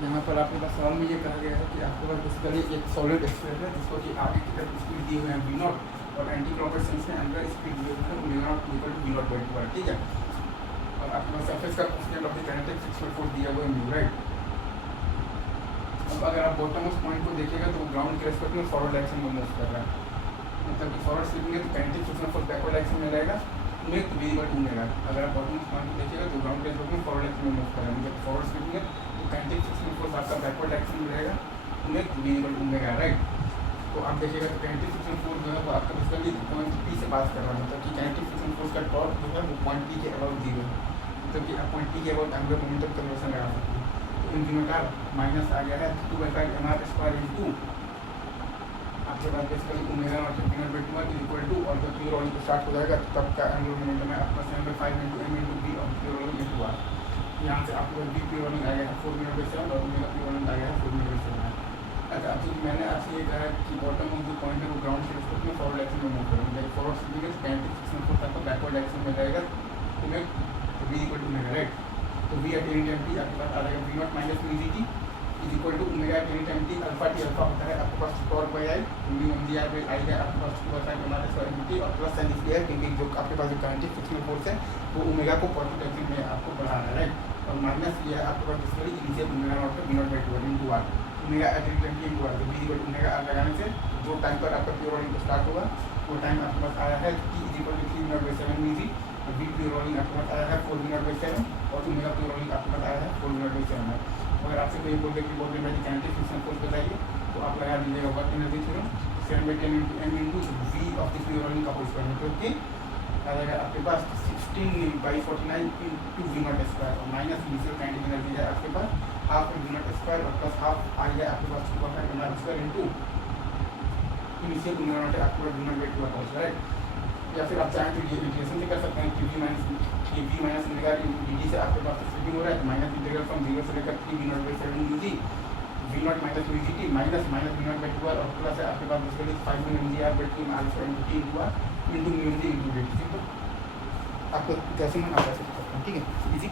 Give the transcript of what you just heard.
यहाँ पर आपके पास सवाल में ये कहा गया है कि आपके पास बेसिकली एक सॉलिड एक्सप्रेस है जिसको कि आगे की तरफ स्पीड दिए हुए हैं v नॉट और एंटी क्लॉकवाइज सेंस में अंदर स्पीड दिए हुए हैं omega naught equal to v not by 2, ठीक है। और आपके पास सरफेस का कोफिशिएंट ऑफ द काइनेटिक 6.4 दिया हुआ है म्यू, राइट। अब अगर आप बॉटम मोस्ट पॉइंट को देखिएगा तो ग्राउंड के रेस्पेक्ट में फॉरवर्ड डायरेक्शन में मूव कर रहा है, मतलब कि फॉरवर्ड स्लिपिंग है तो kinetic friction force backward direction में रहेगा नेट वेरिएबल ओमेगा। अगर आप बॉटम मोस्ट पॉइंट को देखिएगा तो ग्राउंड के रेस्पेक्ट में फॉरवर्ड डायरेक्शन में मूव कर रहा है, मतलब फॉरवर्ड स्लिपिंग है तो काइनेटिक फ्रिक्शन फोर्स आपका बैकवर्ड डायरेक्शन में रहेगा नेट वेरिएबल ओमेगा, राइट। तो आप देखिएगा तो काइनेटिक फ्रिक्शन फोर्स जो है वो आपका बेसिकली पॉइंट पी से पास कर रहा है, मतलब कि काइनेटिक फ्रिक्शन फोर्स का टॉर्क जो है वो पॉइंट पी के अबाउट जीरो है, मतलब कि आप पॉइंट पी के अबाउट एंगुलर मोमेंटम कन्वर्सन लगा सकते हैं। तो इन्फिनिटार माइनस आ गया है 2/5 mr स्क्वायर इंटू आपके पास basically omega not into v not by 2 equal to, और जब प्योर रोलिंग स्टार्ट हो जाएगा तो तब का एंगुलर मोमेंटम है आपका 7/5 into m into v of pure rolling into r। यहाँ से आपके पास v प्योर रोलिंग आ गया है 4 v नॉट बाई 7 और ओमेगा प्योर रोलिंग आ गया है 4 v नॉट बाई 7 है। अच्छा, अब मैंने आपसे ये कहा कि बॉटम में जो पॉइंट है वो ग्राउंड के रिस्पेक्ट में फॉरवर्ड डायरेक्शन में मूव करेंगे, लाइक फॉरवर्ड स्लिपिंग है काइनेटिक फ्रिक्शन फोर्स आपका बैकवर्ड डायरेक्शन में रहेगा v equal to omega, right. तो v at any time t आपके पास आ जाएगा v not minus mu dt is equal to omega at any time t alpha t alpha होता है आपके पास torque by I mu M G R by I है आपके पास 2/5 mr स्क्वायर इंटू t और प्लस साइन स्क्वायर क्योंकि जो आपके पास जो काइनेटिक फ्रिक्शनल फोर्स है वो ओमेगा को पॉजिटिव डायरेक्शन में आपको बढ़ा रहा है, राइट। और माइनस ये है आपके पास बेसिकली इनिशियल ओमेगा नॉट है v not by 2 into r omega at any time t into r, तो v equal to omega r लगाने से जो टाइम पर आपका प्योर रोलिंग स्टार्ट होगा वो टाइम आपके पास आया है t is equal to 3 v not by 7 mu ji, v pure rolling आपके पास आया है 4 v नॉट बाई 7 और ओमेगा प्योर रोलिंग आपके पास आया है 4 v नॉट बाई 7 है। अगर आपसे कोई बोल दे कि बोल दे भाई काइनेटिक फ्रिक्शन फोर्स बताइए तो आप लगा दीजिएगा work energy theorem 7/10 into m into v of the pure rolling का होल स्क्वायर, मतलब कि आ जाएगा आपके पास 16/49 इंटू v नॉट स्क्वायर और माइनस इनिशियल काइनेटिक एनर्जी है आपके पास हाफ v नॉट स्क्वायर और प्लस हाफ आई है आपके पास 2/5 mr square into initial omega naught है आपके पास v नॉट बाई 2 होता है, राइट। या फिर आप चाहें तो ये इंटीग्रेशन से कर सकते हैं कि v माइनस ओमेगा dt से आपके पास स्लिपिंग हो रहा है तो माइनस इंटीग्रल फ्रॉम 0 से लेकर 3 v not by 7 mu ji v not minus mu dt minus v not by 2 और प्लस है आपके पास basically 5 mu G R by 3 r square into t into r into mu G into dt, simple. आपको जैसे मन आप ऐसे कर सकते हैं, ठीक है, इजी।